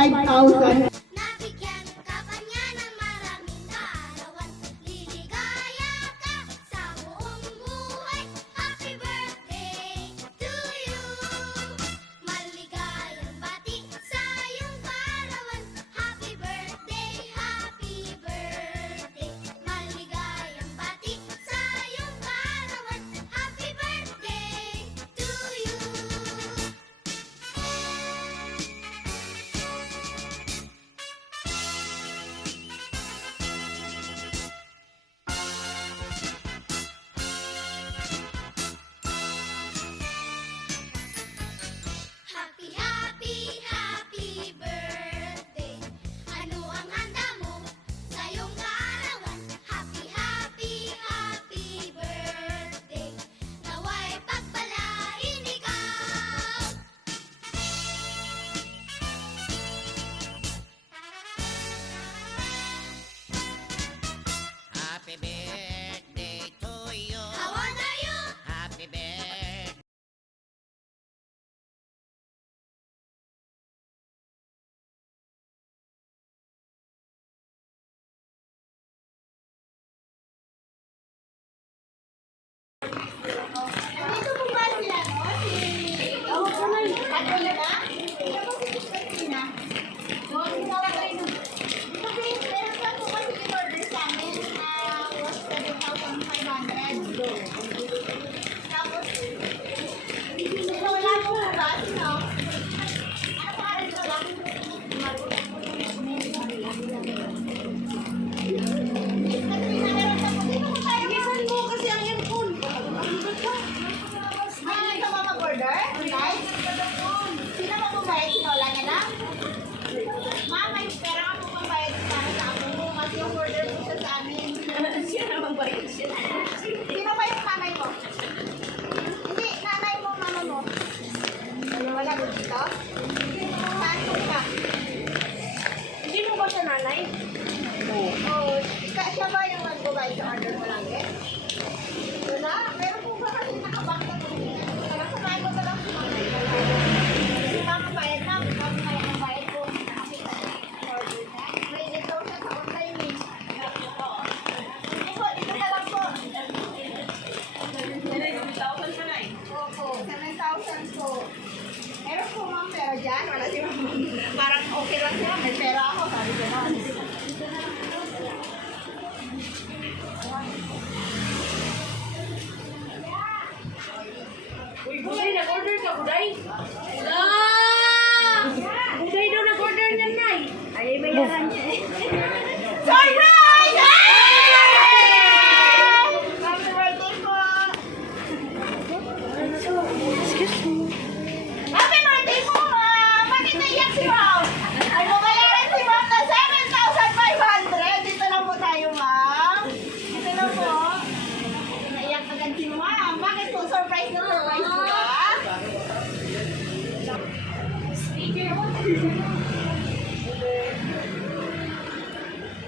5,000. Nabigyan ka ba niya ng maraming kaarawan? Liligaya ka sa buong buhay. Happy birthday to you. Maligayang bati sa iyong kaarawan. Happy birthday, happy birthday. Maligayang bati sa iyong kaarawan. Happy birthday to you. Happy, happy, happy birthday. Ano ang handa mo sa iyong kaarawan? Happy, happy, happy birthday. Nawa'y pagpalain ikaw. Happy birthday to you. How old are you? Happy birthday. Dito po ba sila, no? Ako po na yun. Ako na ba? Dito po si Christina. Doon sa kayo. Dito po yung meron pa po kasi in-order sa amin. Was 7,500. Tapos, so wala po ba? Sino? Ano pa rin ba? Christina, meron pa po. Dito po tayo. Gisan mo kasi ang earphone. May ka ba mag-order? Guys? Sino ba bumayad? Si Lola niya lang? Ma'am, may pera ka po magbayad para sa ako mo kasi yung order po siya sa amin. Siya na magbayad siya. Sino ba yung nanay mo? Hindi, nanay mo, mama mo. Wala ko dito? Saan po ka? Hindi mo ba siya nanay? Oo. Siya ba yung magbabayad sa order mo lang eh? Wala. Meron po ba kasi nakabak na po? Talagang samahin ko talagang si mama. Si mama bayad na. Mama kaya ang bayad ko. Nakakita niya yung order niya. May dito siya sa online eh. Hindi po, dito na lang po. Opo, 7,000 po. Meron po ma'am pera dyan. Wala si mama. Parang okay lang siya. May pera ako. Sabi ko na. Uy, Buday, nag-order ka, Buday? Buday daw nag-order niyan, Nay. Ay, bayaran niya eh. Surprise! Happy birthday po! Happy birthday po, ma'am! Bakit naiyak si ma'am? Ay, mabayaran si ma'am na 7,500. Dito lang po tayo, ma'am. Dito lang po. Naiyak agad si ma'am. Bakit po? Surprise na surprise po ba?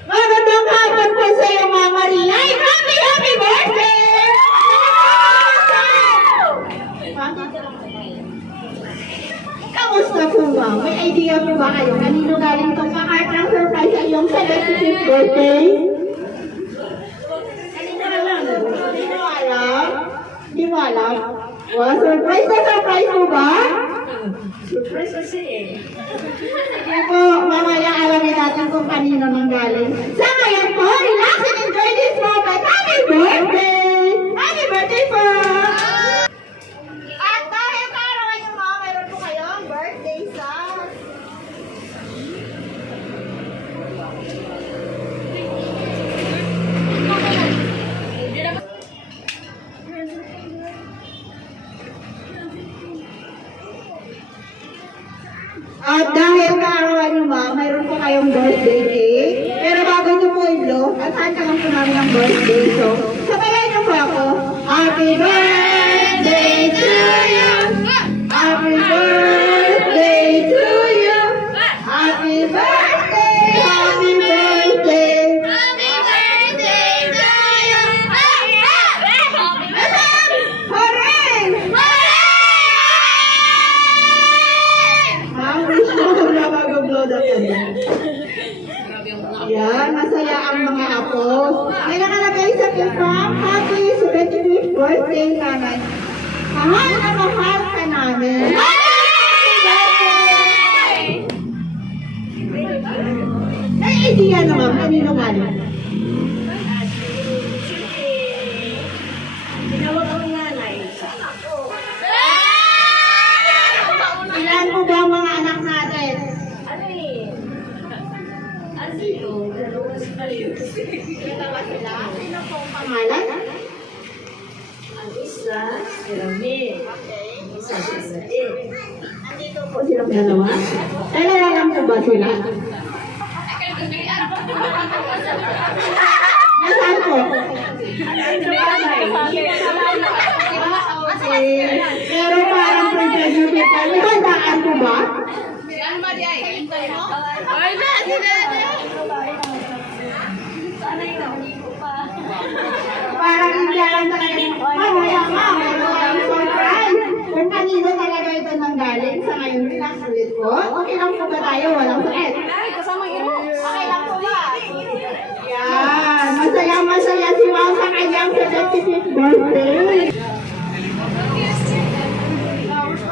Magandang hapon po sa iyo, Mama Maria. Happy, happy birthday! Kamusta po ba? May idea po ba kayo? Kanino galing itong pa-heart ng surprise sa iyong 75th birthday? Kanino alam? Hindi mo alam? Hindi mo alam? Wow, surprise na surprise po ba? Surprise kasi eh. Sige po, mamaya alamin natin kung kanino nang galing. Sa ngayon po, relax and enjoy this moment. Happy birthday! Happy birthday po! At dahil kaarawan yung mga meron po kayong birthday sa... At dahil kaarawan yung mga mayroon po kayong birthday cake. Pero bago nyo po i-blow, at saan ka lang po namin ang birthday. So, sabayan nyo po ako. Happy birthday to you! Happy birthday to you! Happy birthday! Happy birthday! Happy birthday to you! Hooray! Hooray! Ma'am, wish ko na mag-blow na. birthday, nanay. Mahal na mahal ka namin. May idea naman, kanino galing? Tinawag ang nanay. Ilan mo ba ang mga anak natin? Ano eh? Ano yun? Dalawa sila yun. Dalawa sila? Sino po ang pangalan? Ang isa, si Rami. Ang isa, si Said. Andito po silang dalawa? Kailan lang po ba sila? Nasaan po? Okay. Pero parang presentation people. May bandaan po ba? Parang hindi alam talaga. Wala ka. Mayroon surprise. Kung kanino talaga ito nanggaling sa ngayon relax ulit po. Okay lang po ba tayo? Walang sakit. Okay lang po ba? Yan. Masaya si Wow sa kanyang 75th birthday.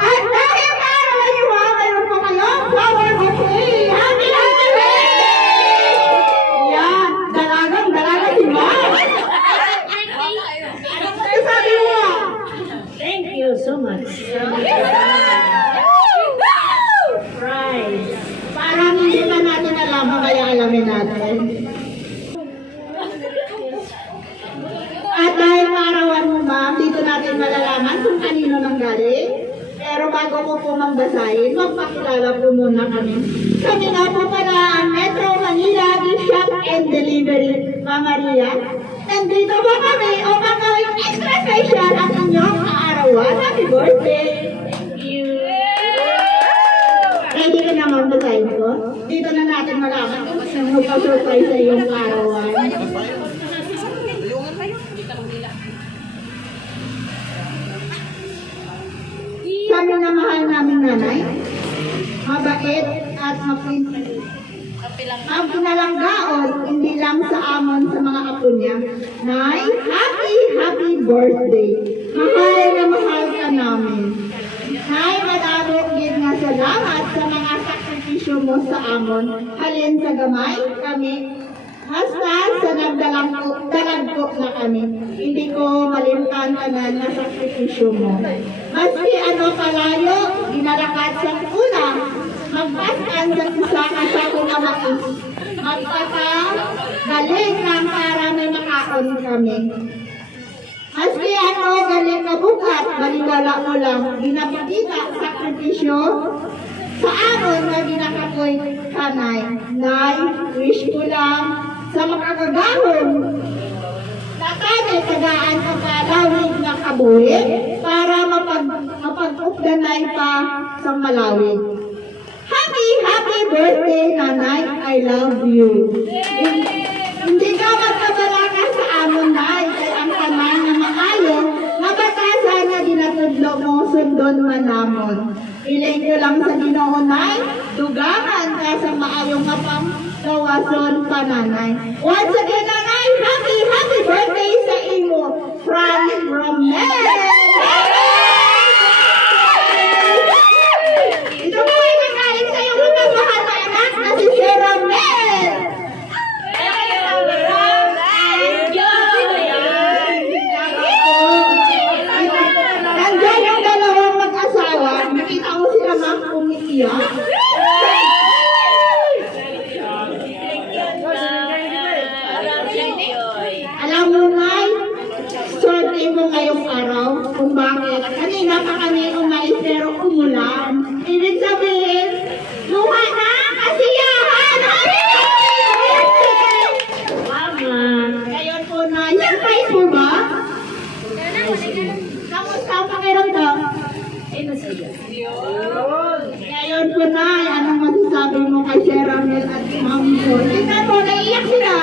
At dahil para ni Wow, mayroon po kayong flower bouquet. Happy birthday! Yan. Dalaga si Wow. Ano sabi mo? Thank you so much. Prize. Parang hindi pa natin alam, kaya alamin natin. At dahil maarawan mo ma'am, dito natin malalaman kung kanino nang galing. Pero bago ko po mangbasahin, magpakilala po muna kami. Kami nga po pala ang Metro Manila Gift Shop and Delivery, Mama Ria. Nandito po kami upang gawing extra special ang inyong kaarawan. Happy birthday! Thank you. Ready ka naman basahin ko? Dito na natin malaman kung sino magpa-surprise sa iyong kaarawan. Kami na mahal namin nanay, mabait at mapinalanggaon, hindi lang sa amon sa mga apo niya. Nay, happy birthday! Mahal na mahal ka namin. Nay, madamog gid nga salamat sa mga sakripisyo mo sa amon. Halin sa gamay, kami hasta sa dalagko na kami. Hindi ko malimtan na sakripisyo mo. Maski ano kalayo, ginalakat sa ulang, magpaskan sa isa ka sa kumamais. Magpapagaling lang para may makaon kami. Maski ano galing na bukat, balingala mo lang, ginapakita sakripisyo sa amon na ginakapoy kanay. Nay, wish ko lang sa makakagahon na kami tagaan ang kalawig na kabuhi para mapag-updanay pa sa malawig. Happy birthday, nanay. I love you. Hindi ka magkabalaka sa amon, nay. Kaya ang kamay na maayo, mabatasan na dinatudlo mo sundon manamon. Iling ko lang sa Ginoo, nay. Dugangan ka sa maayong mapang gawason pananay. Once again, nanay, happy birthday sa imo from Romel! Ito po ay nanggaling sa iyong magmamahal na anak na si Sir Romel! Nandiyan yung dalawang mag-asawa, nakita ko sila mga umiiyak. Alam mo, Nay, sorry mo ngayong araw kung bakit. Kanina pa kami umalis pero umulan. Ibig sabihin, luha na kasiyahan! Mama. Ngayon po, Nay, surprise mo ba? Kamusta ang pakiramdam? Ay, masaya. Ngayon po, Nay, anong masasabi mo kay Sir Ramel at Ma'am Sol? Tingnan mo, naiiyak sila.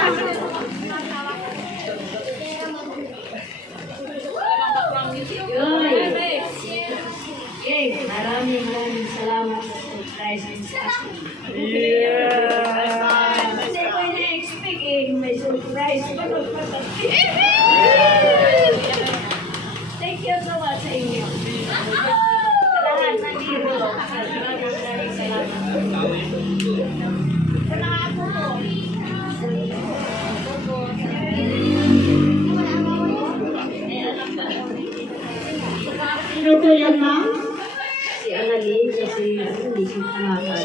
Yay! Maraming salamat sa surprise sa akin. Sino po yan, ma'am? Si Annalyn kasi hindi ko kumakas.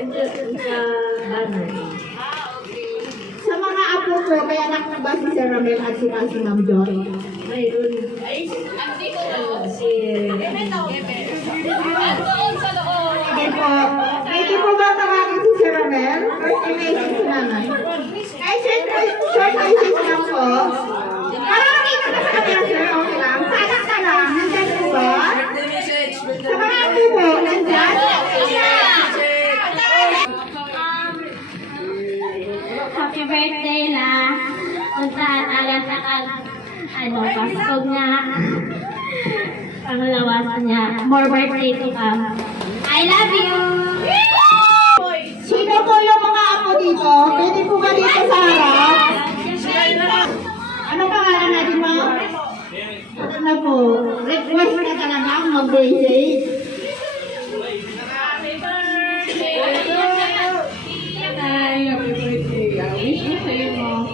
Andiyan sa banner. Sa mga apo po, may anak na ba si Sir Ramel at si Ma'am John? Mayroon. Si Sige po. Pwede po ba tawagin si Sir Ramel? First image si nanay. Ay, short message lang po. Parang nakita ka sa kanila, sir. Okay lang. Sanak ka lang. Nandyan po ba? Sa mga apo po, nandyan? Happy birthday la. Untaan alas pastog niya. Panglawas niya. More birthday to come. I love you. Sino po yung mga apo dito? Pwede po ba dito sa harap? Ano pangalan natin, ma'am? Ano na po? Request na talaga ang mag-birthday. Happy birthday. Wish ko sa iyo mo.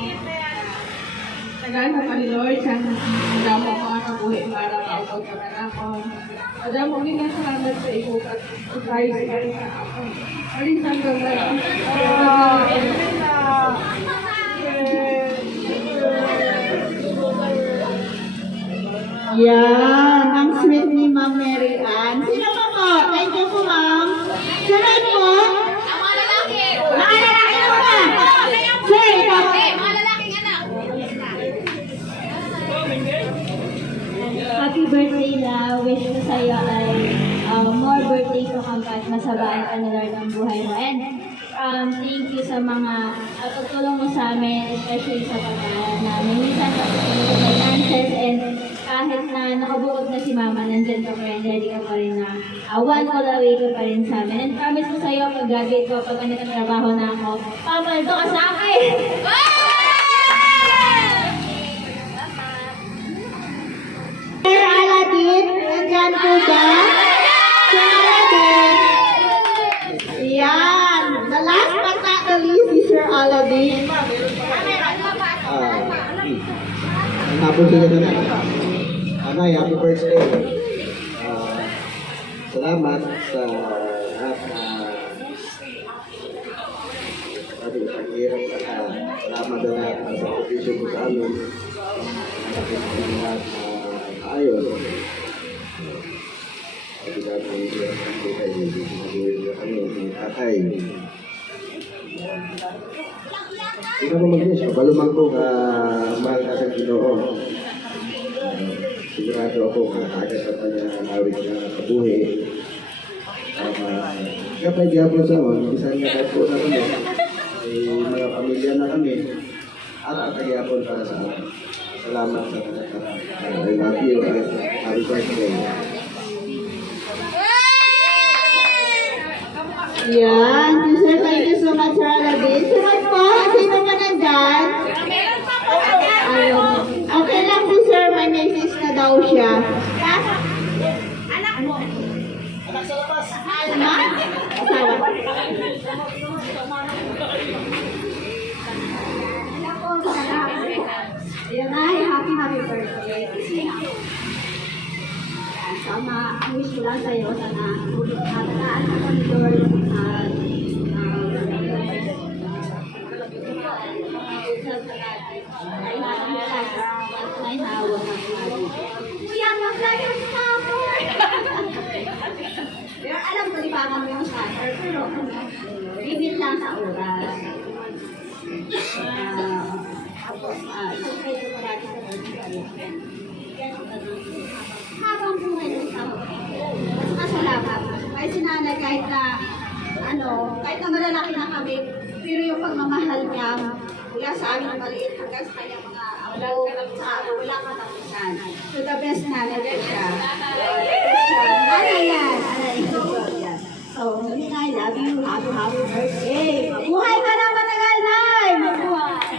Tagal mo pa ni Lord sa damo ko ang kabuhi para maupag ka na ako. Adamo rin nga salamat sa iyo at tayo sa iyo sa ako. Alin sa gawin. Yan, ang sweet ni Ma'am Mary Ann. Sino pa po? Thank you po, ma'am. Sino po? Mga lalaki po ba? Sir, ikaw. Happy birthday la. Wish ko sa iyo ay more birthday to come at masabaan ka ni Lord ang buhay mo. And thank you sa mga tutulong mo sa amin, especially sa pag-aaral namin. Minsan sa finances and kahit na nakabukod na si Mama, nandyan ka pa rin, ready ka pa rin na one call away ka pa rin sa amin. And promise ko sa iyo, pag-graduate ko, pag nagtatrabaho na ako, papaldo ka sa akin! Sir Aladdin, nandyan po ba? Sir Aladdin. Yan. The last but not the least is Sir Aladdin. Tapos sila na Anay, happy birthday. Salamat sa lahat na paghirap ka. Salamat na lahat sa sakripisyo mo sa amin. Ayos. Pati lahat ng hirap ng buhay, hindi sinabuhin na kami, hindi tatay. Hindi ka mag-miss, balumang ko mahal ka sa Ginoo. Sigurado ako kakagad sa kanya awit na kabuhi. Kapag gapon sa mga, bisan nga kahit po na kami, ay mga pamilya na kami, at kagapon para sa amin. Salamat sa kanya. I love you at happy birthday. Yan. Sir, thank you so much, Sir Aladdin. Sunod po, sino pa nandyan? Ayun. Okay lang po, sir. May message na daw siya. Anak mo. Anak sa labas. Anak? Asawa. Ayan ay, happy birthday. Sama, ang wish ko lang sa'yo, sana matagaan ako ni Lord Kuya, mag-lagi ang summer! Pero alam ko, di ba kami yung summer, pero limit lang sa oras. Tapos, isipay ko palagi sa habang buhay ng tao. Masalamat. Kahit si nanay, kahit na, kahit na malalaki na kami, pero yung pagmamahal niya, mula sa amin maliit hanggang sa kanyang mga apo, sa wala katapusan. So the best nanay ko siya. Nanay yan. So, I love you. Happy birthday. Buhay ka na matagal, Nay! Mabuhay!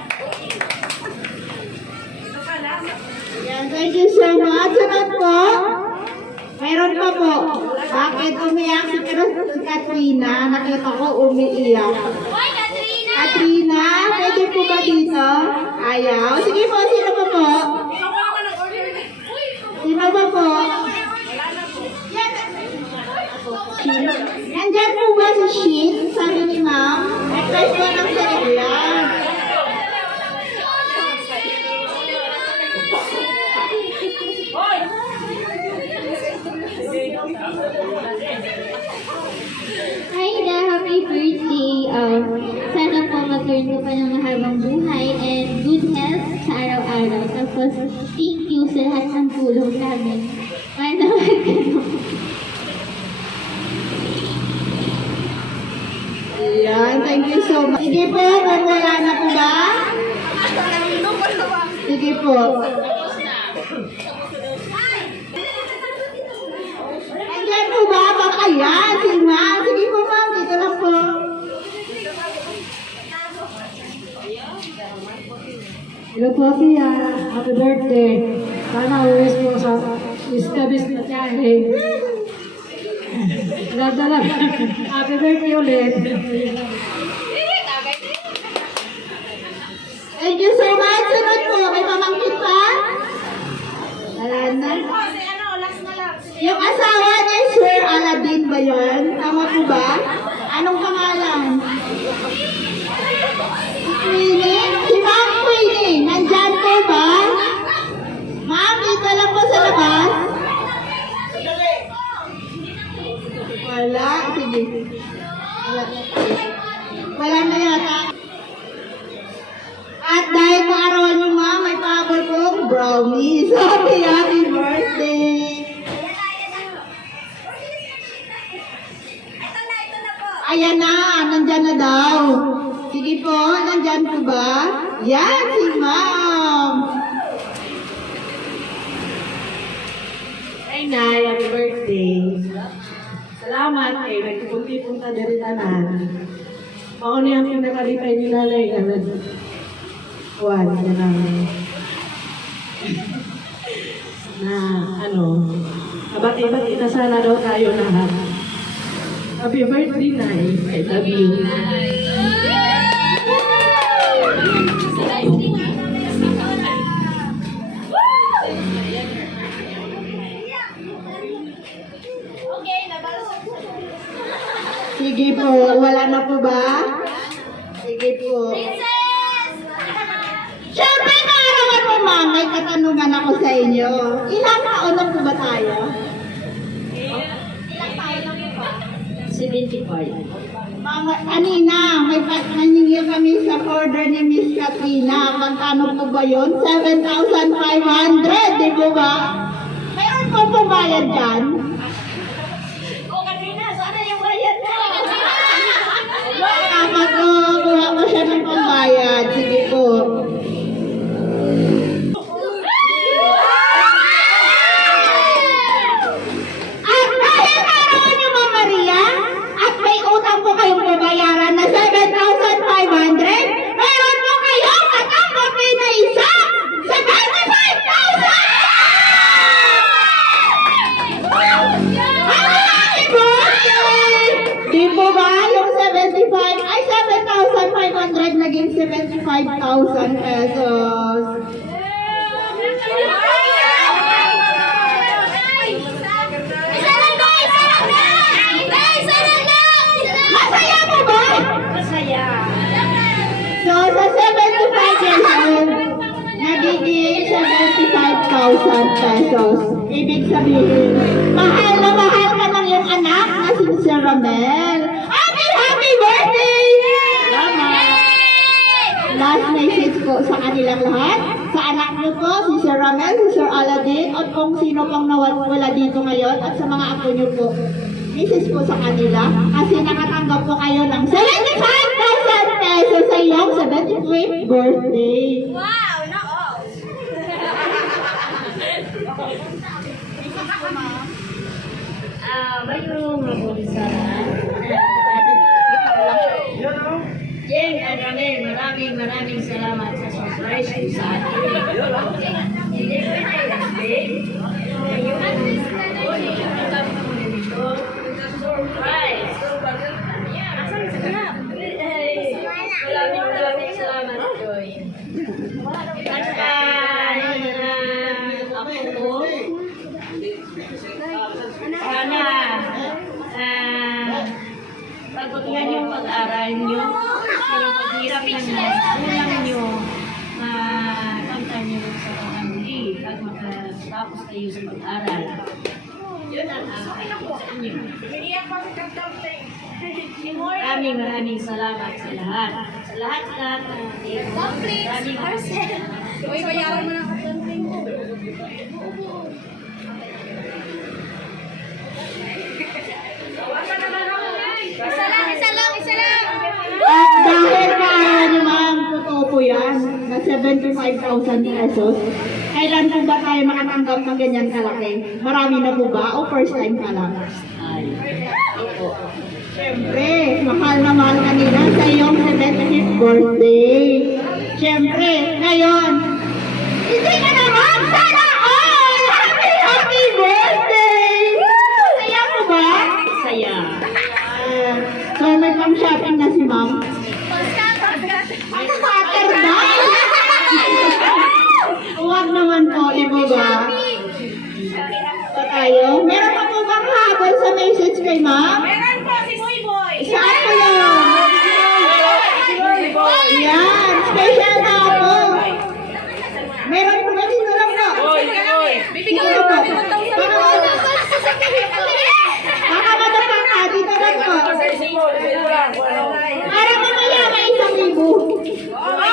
Yan, thank you so much. Sunod po, mayroon pa po. Bakit umiyak si Katrina? Nakita ko umiiyak. Hoy, Katrina! Katrina, pwede po ba dito? Ayaw. Sige po, sino po po? ma-offer ko pa ng mahabang buhay and good health sa araw-araw. Tapos, thank you sa lahat ng tulong namin. Para naman ganun. Ayan, thank you so much. Sige po, kung wala na po ba? Sige po. Nandiyan po ba? Baka ayan, si ma'am. Sige po ma'am, dito lang po. Hello po, Tia. Happy birthday. Sana always po sa istabis na tiyahe. Dadala. Happy birthday ulit. Thank you so much. Sunod po, may pamangkin pa? Wala na. Yung asawa ni Sir Aladdin ba yun? Tama po ba? Anong pangalan? Queenie? Si Ma'am Queenie, nandyan po ba? Ma'am, dito lang po sa labas? Wala. Sige. Wala na yata. At dahil maarawan niyo ma'am, may pabor pong brownies. Happy birthday! Ayan na, nandyan na daw. Sige po, nandyan po ba? Yan, si ma'am. Ay, Nay, happy birthday. Salamat kay nagpunti-punta diri tanan. Mao ni ang nakalipay ni Nanay na kuwan na ano, kabati-bati na sana daw tayo lahat. Happy birthday, Nay. I love you. Sige po, wala na po ba? Sige po. Siyempre, kaarawan mo ma'am, may katanungan ako sa inyo. Ilang taon na po ba tayo? 75. Mga kanina, may naningil kami sa order ni Miss Katrina. Magkano po ba yun? 7,500, di po ba? Mayroon po pumayad dyan? Kapag kuha mo siya ng pambayad, sige po. At dahil naroon yung Mama Maria, at may utang po kayong babayaran na 7,500, mayroon po kayong katanggapin na isa, 75,000! Happy birthday! Di po ba yung 75 ay 7,500 naging 75,000 pesos? Masaya mo ba? Masaya. So sa 75 years old, nagiging 75,000 pesos. Ibig sabihin, mahal na mahal ka ng iyong anak na si Sir Ramel. Happy birthday! Last message po sa kanilang lahat. Sa anak niyo po, si Sir Ramel, si Sir Aladdin, at kung sino pang wala dito ngayon, at sa mga apo niyo po. Message po sa kanila, kasi nakatanggap po kayo ng 75,000 pesos sa iyong 75th birthday. Mayroong mabuti sana. Jeng at Ramel, maraming salamat sa surprise ko sa atin. Hindi ba na i-update? Surprise! Asan sa kanap? Maraming salamat, Joy. At ako po, sana pagbutihan yung pag-aral nyo, yung paghirap na kulang nyo, makamta nyo sa pag-amli at makatapos kayo sa pag-aral. Yun ang ako sa inyo. Maraming salamat sa lahat. Sa lahat-lahat ng maraming Uy, bayaran mo na ako. Isa lang. At dahil kaya niyo ma'am, totoo po yan, na 75,000 pesos, kailan po ba tayo makatanggap ng ganyan kalaki? Marami na po ba o first time ka lang? Siyempre, mahal na mahal ka nila sa iyong 75th birthday. Siyempre, ngayon, hindi ka naman sana all! Happy birthday! Saya mo ba? saya. So, may pang-shopping na si ma'am. Ako pater na! Huwag naman po, di ba ba? So tayo, meron pa po bang habol sa message kay ma'am? Meron po si Boy Boy. Saan ko yun? Yan, special na ako. Meron po ba dito lang po? Bibigyan Dito mo po. namin ng 1,000. Baka matapang ka, dito lang po. Para mamaya may 1,000.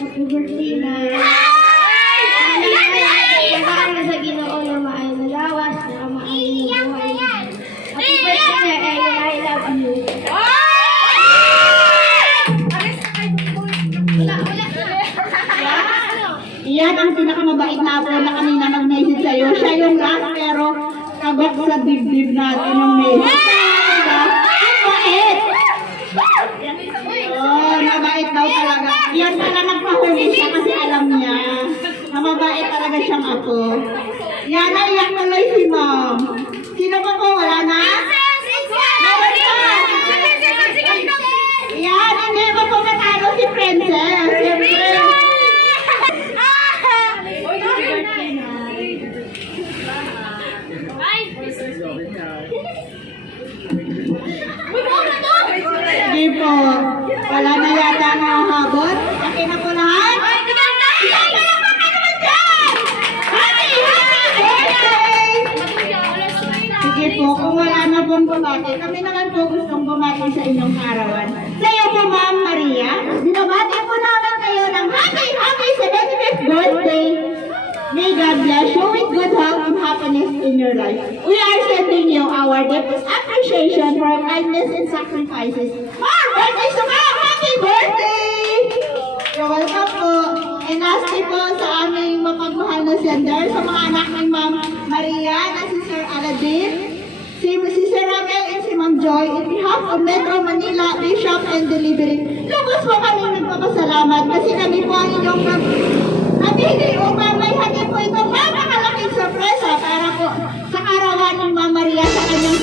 Happy birthday na. Pagkakas sa Ginoo na maayos na lawas, na maayos na buhay. Happy birthday na, I love you. Yan ang pinakamabait na po na kanina nag-message sa'yo. Siya yung last pero kagok sa dibdib natin yung message. Diba? Ang bait! Oh, mabait daw talaga. Yan pala nagpahuli siya kasi alam niya na mabait talaga siyang ako. Yan, naiyak tuloy si ma'am. Sino pa po? Wala na? Meron pa! Yan, hindi mo po matalo si Princess. Siyempre. Hindi po. Wala na yata nga habot. Akin na po lahat. Sige po, kung wala na pong bumati, kami naman po gustong bumati sa inyong karawan. Sa iyo po, Ma'am Maria, binabati po namin kayo ng happy 75th birthday. May God bless you with good health and happiness in your life. We are sending you our deepest appreciation for your kindness and sacrifices. Ma'am, birthday sa Ma'am! Happy birthday! You're welcome po. And lastly po sa aming mapagmahal na sender, sa mga anak ng Ma'am Maria na si Sir Aladdin, si Sir Ramel and si Ma'am Joy, in behalf of Metro Manila, Bishop and Delivery, lubos po kami nagpapasalamat kasi kami po ang inyong nabili upang may hati po itong napakalaking sorpresa para po sa karawan ng Ma'am Maria sa kanyang